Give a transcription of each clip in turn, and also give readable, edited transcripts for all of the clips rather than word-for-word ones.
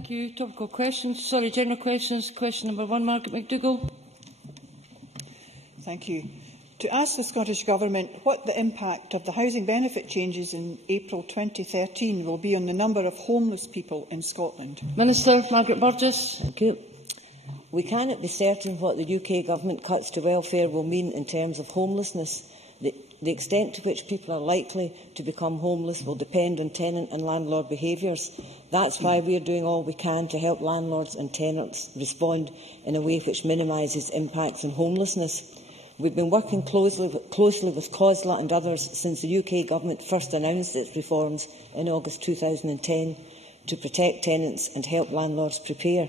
Thank you. Topical questions. Sorry, general questions. Question number 1, Margaret McDougall. Thank you. To ask the Scottish Government what the impact of the housing benefit changes in April 2013 will be on the number of homeless people in Scotland. Minister Margaret Burgess. Thank you. We cannot be certain what the UK Government cuts to welfare will mean in terms of homelessness. The extent to which people are likely to become homeless will depend on tenant and landlord behaviours. That's why we are doing all we can to help landlords and tenants respond in a way which minimises impacts on homelessness. We've been working closely with COSLA and others since the UK Government first announced its reforms in August 2010 to protect tenants and help landlords prepare.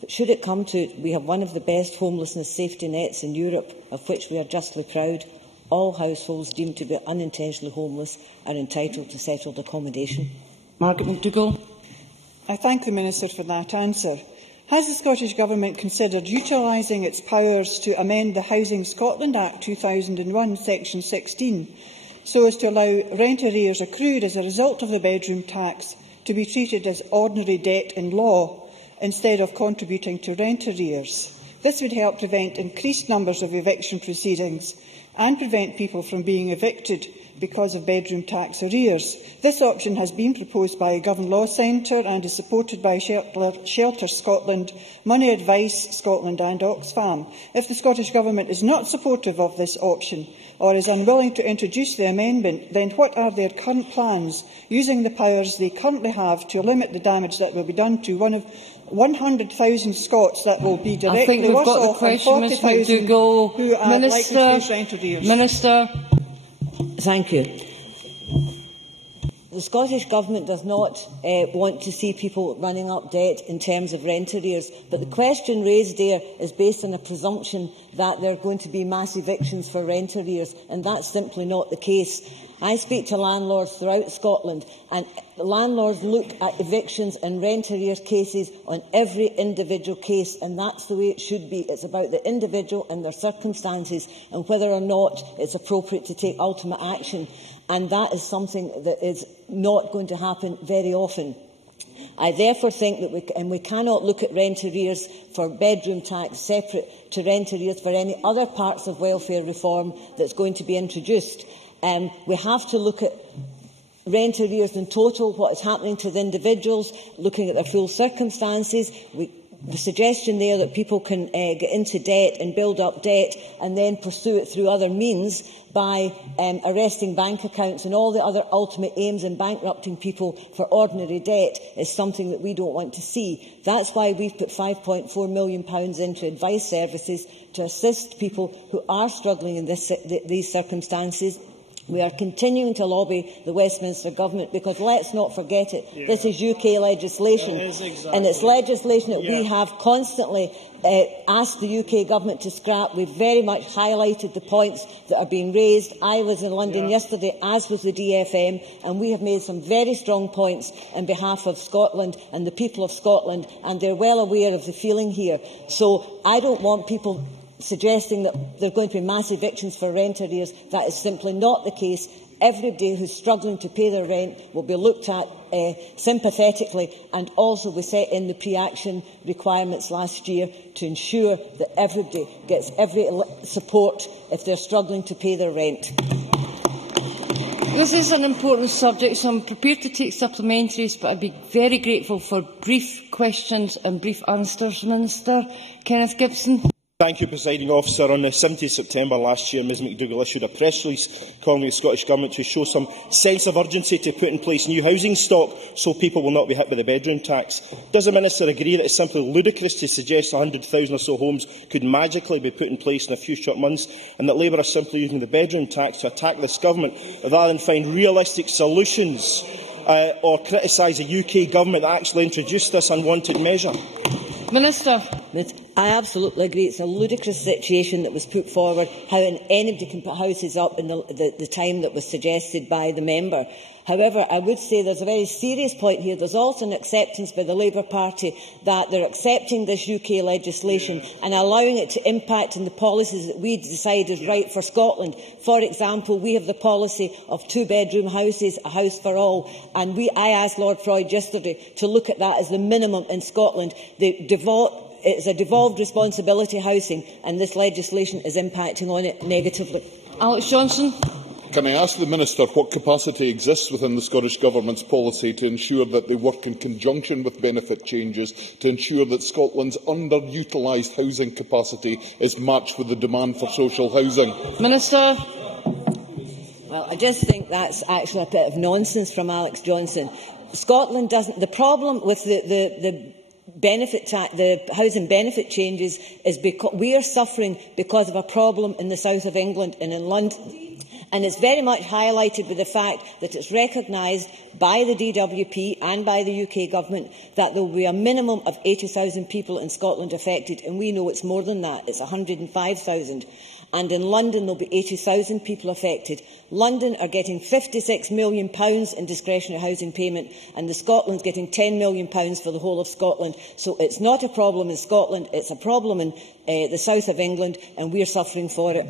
But should it come to it, we have one of the best homelessness safety nets in Europe, of which we are justly proud. All households deemed to be unintentionally homeless are entitled to settled accommodation. Margaret McDougall. I thank the Minister for that answer. Has the Scottish Government considered utilising its powers to amend the Housing Scotland Act 2001, Section 16, so as to allow rent arrears accrued as a result of the bedroom tax to be treated as ordinary debt in law instead of contributing to rent arrears? This would help prevent increased numbers of eviction proceedings and prevent people from being evicted because of bedroom tax arrears. This option has been proposed by Govern Law Centre and is supported by Shelter Scotland, Money Advice Scotland and Oxfam. If the Scottish Government is not supportive of this option or is unwilling to introduce the amendment, then what are their current plans, using the powers they currently have, to limit the damage that will be done to one of 100,000 Scots that will be directly worse off than 40,000 who are likely to face rent arrears? Minister. Thank you. The Scottish Government does not want to see people running up debt in terms of rent arrears, but the question raised there is based on a presumption that there are going to be mass evictions for rent arrears, and that's simply not the case. I speak to landlords throughout Scotland, and landlords look at evictions and rent arrears cases on every individual case, and that's the way it should be. It's about the individual and their circumstances and whether or not it's appropriate to take ultimate action, and that is something that is not going to happen very often. I therefore think that we cannot look at rent arrears for bedroom tax separate to rent arrears for any other parts of welfare reform that's going to be introduced. We have to look at rent arrears in total, what is happening to the individuals, looking at their full circumstances. The suggestion there that people can get into debt and build up debt and then pursue it through other means by arresting bank accounts and all the other ultimate aims in bankrupting people for ordinary debt is something that we don't want to see. That's why we've put £5.4 million into advice services to assist people who are struggling in these circumstances. We are continuing to lobby the Westminster Government because, let's not forget it, this is UK legislation, and it's legislation that we have constantly asked the UK Government to scrap. We've very much highlighted the points that are being raised. I was in London yesterday, as was the DFM, and we have made some very strong points on behalf of Scotland and the people of Scotland, and they're well aware of the feeling here. So I don't want people suggesting that there are going to be mass evictions for rent arrears. That is simply not the case. Everybody who is struggling to pay their rent will be looked at sympathetically, and also we set in the pre-action requirements last year to ensure that everybody gets every support if they are struggling to pay their rent. This is an important subject, so I'm prepared to take supplementaries, but I'd be very grateful for brief questions and brief answers. Minister Kenneth Gibson. Thank you, Presiding Officer. On the 17th September last year, Ms McDougall issued a press release calling on the Scottish Government to show some sense of urgency to put in place new housing stock so people will not be hit by the bedroom tax. Does the Minister agree that it is simply ludicrous to suggest 100,000 or so homes could magically be put in place in a few short months, and that Labour are simply using the bedroom tax to attack this Government rather than find realistic solutions or criticise the UK Government that actually introduced this unwanted measure? Minister. I absolutely agree. It's a ludicrous situation that was put forward, how anybody can put houses up in the time that was suggested by the member. However, I would say there's a very serious point here. There's also an acceptance by the Labour Party that they're accepting this UK legislation and allowing it to impact on the policies that we decide is right for Scotland. For example, we have the policy of two-bedroom houses, a house for all, and I asked Lord Freud yesterday to look at that as the minimum in Scotland. It's a devolved responsibility housing, and this legislation is impacting on it negatively. Alex Johnson. Can I ask the Minister what capacity exists within the Scottish Government's policy to ensure that they work in conjunction with benefit changes to ensure that Scotland's underutilised housing capacity is matched with the demand for social housing? Minister. Well, I just think that's actually a bit of nonsense from Alex Johnson. Scotland doesn't. The problem with the housing benefit changes is because we are suffering because of a problem in the south of England and in London. And it's very much highlighted by the fact that it's recognised by the DWP and by the UK Government that there will be a minimum of 80,000 people in Scotland affected, and we know it's more than that. It's 105,000. And in London, there will be 80,000 people affected. London are getting £56 million in discretionary housing payment, and Scotland's getting £10 million for the whole of Scotland. So it's not a problem in Scotland, it's a problem in the south of England, and we are suffering for it.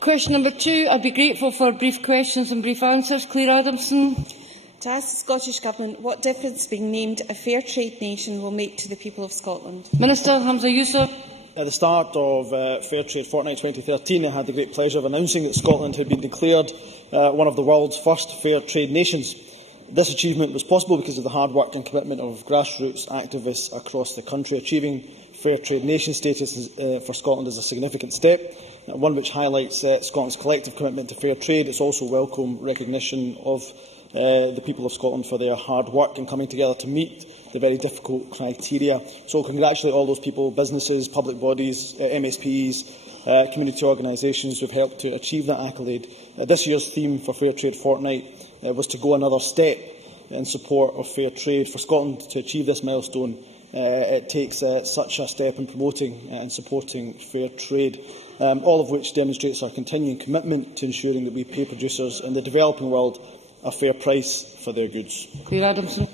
Question number 2. I'd be grateful for brief questions and brief answers. Clare Adamson. To ask the Scottish Government what difference being named a fair trade nation will make to the people of Scotland. Minister Hamza Yousaf. At the start of Fairtrade Fortnight 2013, I had the great pleasure of announcing that Scotland had been declared one of the world's first fair trade nations. This achievement was possible because of the hard work and commitment of grassroots activists across the country. Achieving fair trade nation status for Scotland is a significant step, one which highlights Scotland's collective commitment to fair trade. It's also welcome recognition of the people of Scotland for their hard work in coming together to meet the very difficult criteria. So congratulate all those people, businesses, public bodies, MSPs, community organisations who have helped to achieve that accolade. This year's theme for Fairtrade Fortnight was to go another step in support of fair trade. For Scotland to achieve this milestone, it takes such a step in promoting and supporting fair trade, all of which demonstrates our continuing commitment to ensuring that we pay producers in the developing world a fair price for their goods. Clare Adamson.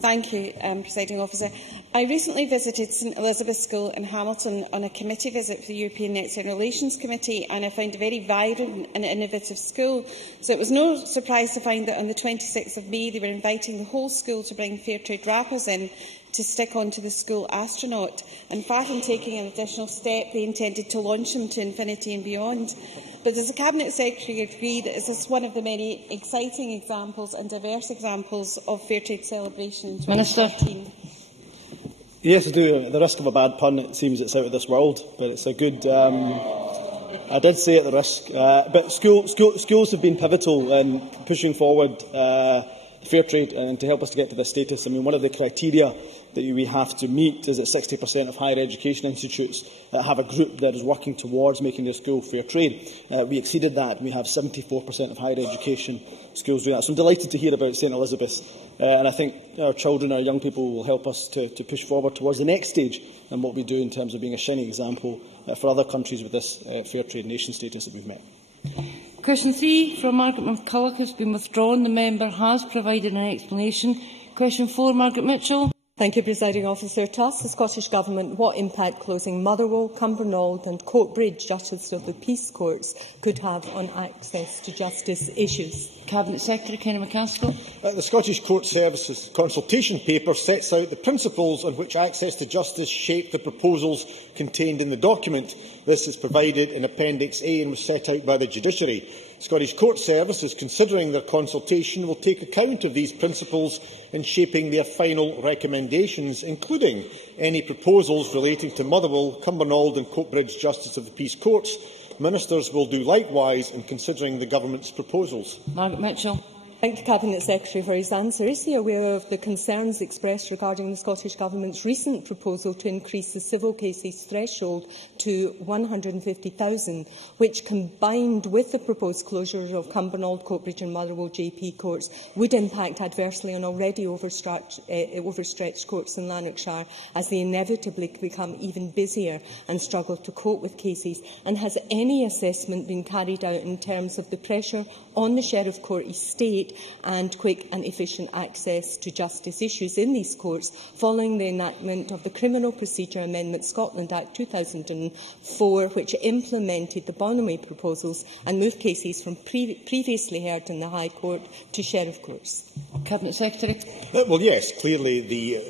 Thank you, Presiding Officer. I recently visited St Elizabeth's School in Hamilton on a committee visit for the European External Relations Committee, and I found a very vibrant and innovative school. So it was no surprise to find that on the 26th of May they were inviting the whole school to bring fair trade wrappers in to stick onto the school astronaut. And far from taking an additional step, they intended to launch them to infinity and beyond. But does the Cabinet Secretary agree that this is one of the many exciting examples and diverse examples of fair trade celebration in 2013? Yes, I do. At the risk of a bad pun, it seems it's out of this world, but it's a good... I did say at the risk. But schools have been pivotal in pushing forward fair trade and to help us to get to this status. I mean, one of the criteria that we have to meet is that 60% of higher education institutes have a group that is working towards making their school fair trade. We exceeded that. We have 74% of higher education schools doing that. So I'm delighted to hear about St Elizabeth's, and I think our children, our young people, will help us to push forward towards the next stage and what we do in terms of being a shining example for other countries with this fair trade nation status that we've met. Question 3 from Margaret McCulloch has been withdrawn. The member has provided an explanation. Question 4, Margaret Mitchell. Thank you, Presiding Officer. To ask the Scottish Government what impact closing Motherwell, Cumbernauld and Coatbridge Justice of the Peace Courts could have on access to justice issues. Cabinet Secretary Kenny McCaskill. The Scottish Court Service's consultation paper sets out the principles on which access to justice shape the proposals contained in the document. This is provided in Appendix A and was set out by the Judiciary. The Scottish Court Service is considering their consultation will take account of these principles in shaping their final recommendations, including any proposals relating to Motherwell, Cumbernauld and Coatbridge Justice of the Peace Courts. Ministers will do likewise in considering the Government's proposals. Margaret Mitchell. Thank the Cabinet Secretary for his answer. Is he aware of the concerns expressed regarding the Scottish Government's recent proposal to increase the civil cases threshold to 150,000, which, combined with the proposed closure of Cumbernauld, Coatbridge and Motherwell JP courts, would impact adversely on already overstretched courts in Lanarkshire, as they inevitably become even busier and struggle to cope with cases? And has any assessment been carried out in terms of the pressure on the Sheriff Court estate and quick and efficient access to justice issues in these courts following the enactment of the Criminal Procedure Amendment Scotland Act 2004, which implemented the Bonamy proposals and moved cases from previously heard in the High Court to Sheriff Courts? Cabinet Secretary. Well, yes, clearly the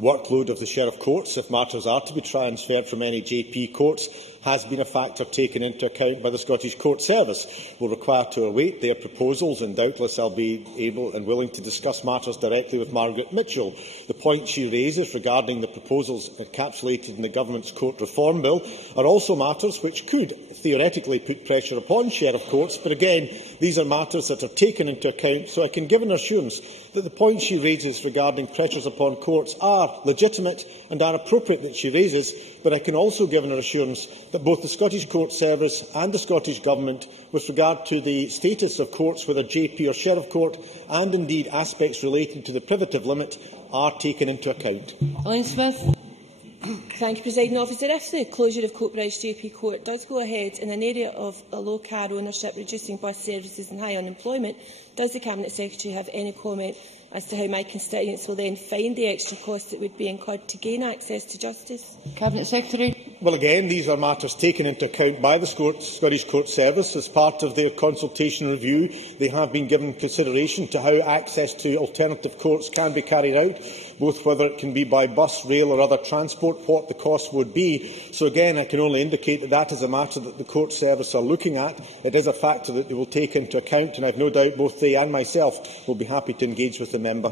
workload of the Sheriff Courts, if matters are to be transferred from any JP courts, has been a factor taken into account by the Scottish Court Service. We're required to await their proposals, and doubtless I'll be able and willing to discuss matters directly with Margaret Mitchell. The points she raises regarding the proposals encapsulated in the Government's Court Reform Bill are also matters which could theoretically put pressure upon Sheriff Courts, but again, these are matters that are taken into account, so I can give an assurance that the points she raises regarding pressures upon courts are legitimate and are appropriate that she raises, but I can also give an assurance that both the Scottish Court Service and the Scottish Government, with regard to the status of courts, whether JP or Sheriff Court, and indeed aspects relating to the privative limit, are taken into account. Elaine Smith. Thank you, Presiding Officer. If the closure of Coatbridge JP Court does go ahead in an area of a low car ownership, reducing bus services and high unemployment, does the Cabinet Secretary have any comment as to how my constituents will then find the extra costs that would be incurred to gain access to justice? Cabinet Secretary. Well, again, these are matters taken into account by the Scottish Court Service as part of their consultation review. They have been given consideration to how access to alternative courts can be carried out, both whether it can be by bus, rail or other transport, what the cost would be. So again, I can only indicate that that is a matter that the Court Service are looking at. It is a factor that they will take into account, and I have no doubt both they and myself will be happy to engage with the member.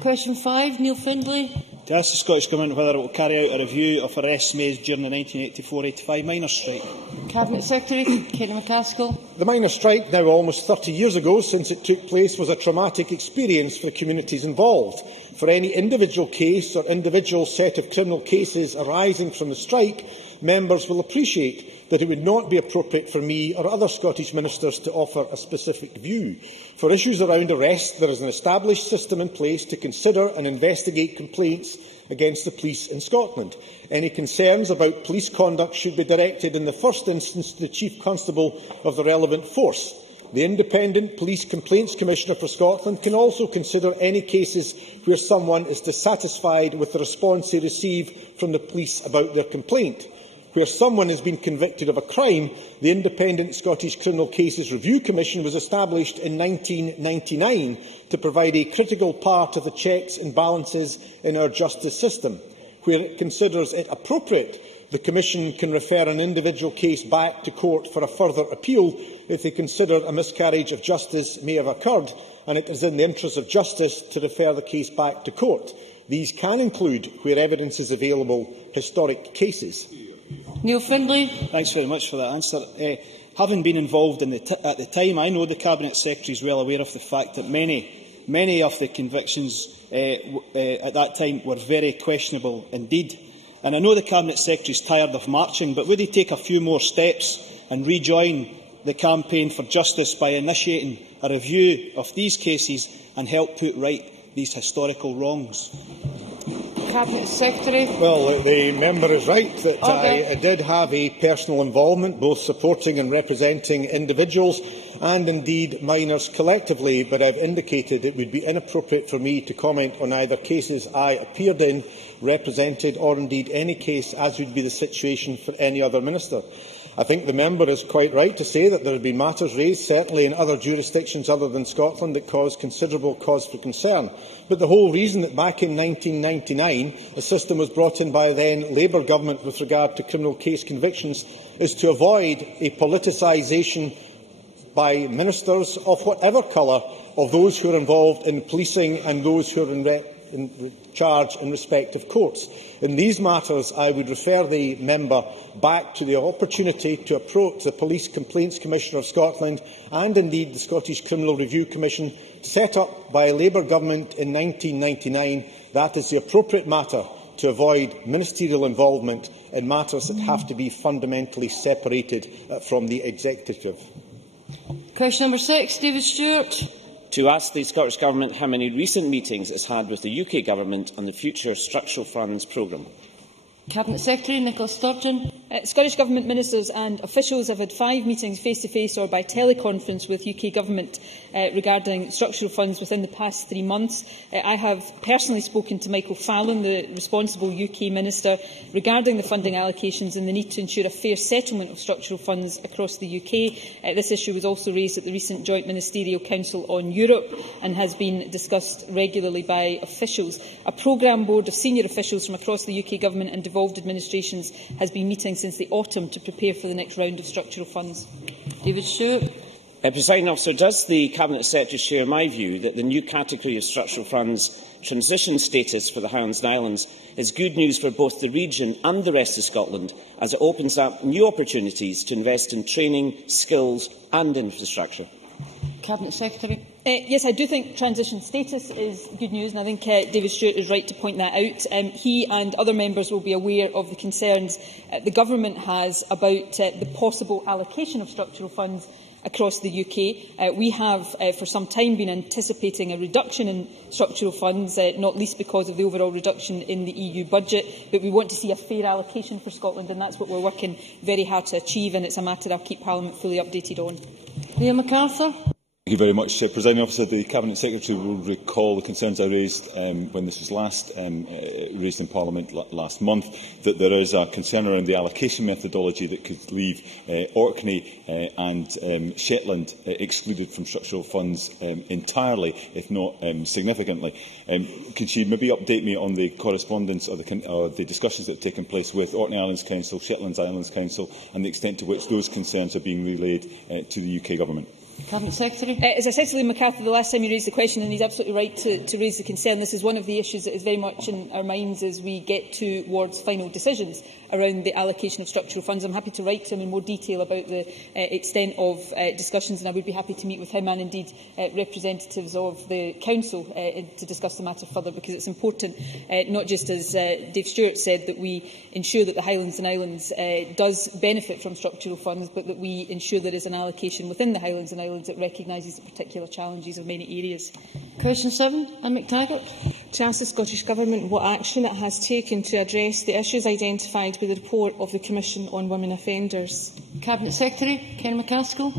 Question 5, Neil Findlay. To ask the Scottish Government whether it will carry out a review of arrests made during the 1984-85 miners' strike. Cabinet Secretary. Kerry McCaskill. The miners' strike, now almost 30 years ago since it took place, was a traumatic experience for the communities involved. For any individual case or individual set of criminal cases arising from the strike, members will appreciate that it would not be appropriate for me or other Scottish ministers to offer a specific view. For issues around arrest, there is an established system in place to consider and investigate complaints against the police in Scotland. Any concerns about police conduct should be directed in the first instance to the Chief Constable of the relevant force. The Independent Police Complaints Commissioner for Scotland can also consider any cases where someone is dissatisfied with the response they receive from the police about their complaint. Where someone has been convicted of a crime, the Independent Scottish Criminal Cases Review Commission was established in 1999 to provide a critical part of the checks and balances in our justice system. Where it considers it appropriate, the Commission can refer an individual case back to court for a further appeal if they consider a miscarriage of justice may have occurred, and it is in the interest of justice to refer the case back to court. These can include, where evidence is available, historic cases. Neil Findlay. Thanks very much for that answer. Having been involved at the time, I know the Cabinet Secretary is well aware of the fact that many of the convictions at that time were very questionable indeed. And I know the Cabinet Secretary is tired of marching, but would he take a few more steps and rejoin the campaign for justice by initiating a review of these cases and help put right these historical wrongs? Cabinet Secretary. Well, the member is right that I did have a personal involvement, both supporting and representing individuals and indeed minors collectively, but I have indicated it would be inappropriate for me to comment on either cases I appeared in, represented, or indeed any case as would be the situation for any other minister. I think the member is quite right to say that there have been matters raised, certainly in other jurisdictions other than Scotland, that caused considerable cause for concern. But the whole reason that back in 1999 a system was brought in by the then Labour government with regard to criminal case convictions is to avoid a politicisation by ministers of whatever colour of those who are involved in policing and those who are in charge in respect of courts. In these matters, I would refer the member back to the opportunity to approach the Police Complaints Commissioner of Scotland and indeed the Scottish Criminal Review Commission, set up by a Labour government in 1999, that is the appropriate matter to avoid ministerial involvement in matters that have to be fundamentally separated from the executive. Question number 6, David Stewart. To ask the Scottish Government how many recent meetings it has had with the UK Government on the future Structural Funds programme. Cabinet Secretary Nicola Sturgeon. Scottish Government ministers and officials have had 5 meetings face-to-face or by teleconference with UK Government regarding structural funds within the past 3 months. I have personally spoken to Michael Fallon, the responsible UK Minister, regarding the funding allocations and the need to ensure a fair settlement of structural funds across the UK. This issue was also raised at the recent Joint Ministerial Council on Europe and has been discussed regularly by officials. A programme board of senior officials from across the UK Government and devolved administrations has been meeting since the autumn to prepare for the next round of structural funds. David Stewart. Presiding Officer, does the Cabinet Secretary share my view that the new category of structural funds transition status for the Highlands and Islands is good news for both the region and the rest of Scotland, as it opens up new opportunities to invest in training, skills and infrastructure? Cabinet Secretary. Yes, I do think transition status is good news, and I think David Stewart is right to point that out. He and other members will be aware of the concerns the Government has about the possible allocation of structural funds across the UK. We have for some time been anticipating a reduction in structural funds, not least because of the overall reduction in the EU budget, but we want to see a fair allocation for Scotland, and that's what we're working very hard to achieve, and it's a matter I'll keep Parliament fully updated on. Liam MacArthur. Thank you very much, Presiding Officer. The Cabinet Secretary will recall the concerns I raised when this was last raised in Parliament last month, that there is a concern around the allocation methodology that could leave Orkney and Shetland excluded from structural funds entirely, if not significantly. Could she maybe update me on the correspondence or the discussions that have taken place with Orkney Islands Council, Shetland Islands Council, and the extent to which those concerns are being relayed to the UK Government? Cabinet Secretary. As I said to Liam MacArthur the last time he raised the question, and he's absolutely right to raise the concern, this is one of the issues that is very much in our minds as we get towards final decisions around the allocation of structural funds. I'm happy to write to him in more detail about the extent of discussions, and I would be happy to meet with him and indeed representatives of the Council to discuss the matter further, because it's important, not just as Dave Stewart said, that we ensure that the Highlands and Islands does benefit from structural funds, but that we ensure there is an allocation within the Highlands and Islands that recognises the particular challenges of many areas. Question 7, Anne McTaggart. To ask the Scottish Government what action it has taken to address the issues identified with the report of the Commission on Women Offenders. Cabinet Secretary Ken McCaskill.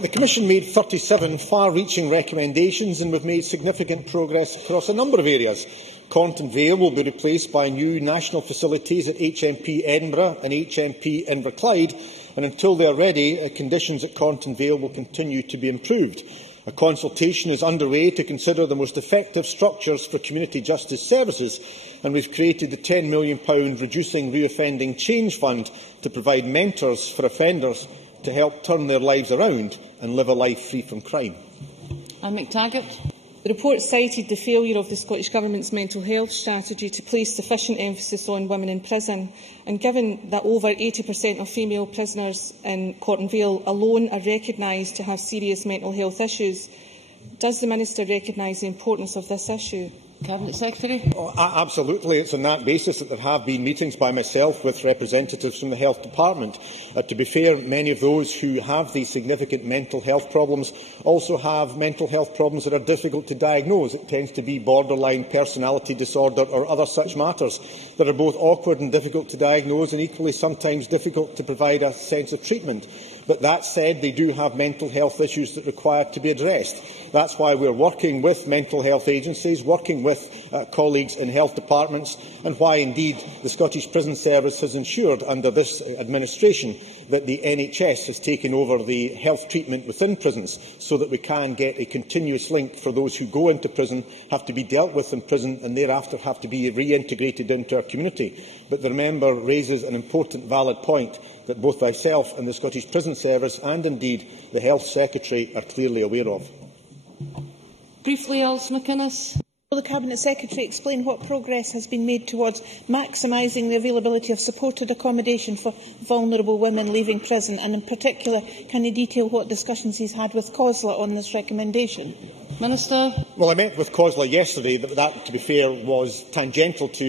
The Commission made 37 far-reaching recommendations, and we've made significant progress across a number of areas. Cornton Vale will be replaced by new national facilities at HMP Edinburgh and HMP Inverclyde, and until they are ready, conditions at Cornton Vale will continue to be improved. A consultation is underway to consider the most effective structures for community justice services, and we've created the £10 million Reducing Reoffending Change Fund to provide mentors for offenders to help turn their lives around and live a life free from crime. Anne McTaggart. The report cited the failure of the Scottish Government's mental health strategy to place sufficient emphasis on women in prison, and given that over 80% of female prisoners in Cornton Vale alone are recognised to have serious mental health issues, does the Minister recognise the importance of this issue? Cabinet Secretary. Absolutely. It's on that basis that there have been meetings by myself with representatives from the Health Department. To be fair, many of those who have these significant mental health problems also have mental health problems that are difficult to diagnose. It tends to be borderline personality disorder or other such matters that are both awkward and difficult to diagnose, and equally sometimes difficult to provide a sense of treatment. But that said, they do have mental health issues that require to be addressed. That's why we're working with mental health agencies, working with colleagues in health departments, and why indeed the Scottish Prison Service has ensured under this administration that the NHS has taken over the health treatment within prisons, so that we can get a continuous link for those who go into prison, have to be dealt with in prison, and thereafter have to be reintegrated into our community. But the member raises an important, valid point that both myself and the Scottish Prison Service and indeed the Health Secretary are clearly aware of. Briefly, Alice McInnes. Will the Cabinet Secretary explain what progress has been made towards maximising the availability of supported accommodation for vulnerable women leaving prison, and in particular, can he detail what discussions he has had with COSLA on this recommendation? Minister. Well, I met with COSLA yesterday. That, to be fair, was tangential to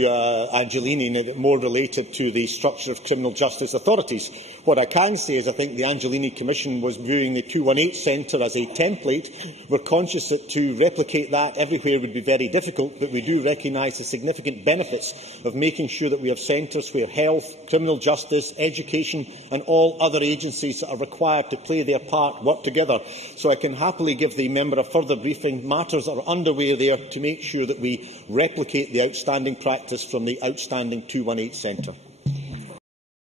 Angelini, and more related to the structure of criminal justice authorities. What I can say is I think the Angelini Commission was viewing the 218 Centre as a template. We're conscious that to replicate that everywhere would be very difficult, but we do recognise the significant benefits of making sure that we have centres where health, criminal justice, education and all other agencies that are required to play their part work together. So I can happily give the member a further briefing. Matters are underway there to make sure that we replicate the outstanding practice from the outstanding 218 Centre.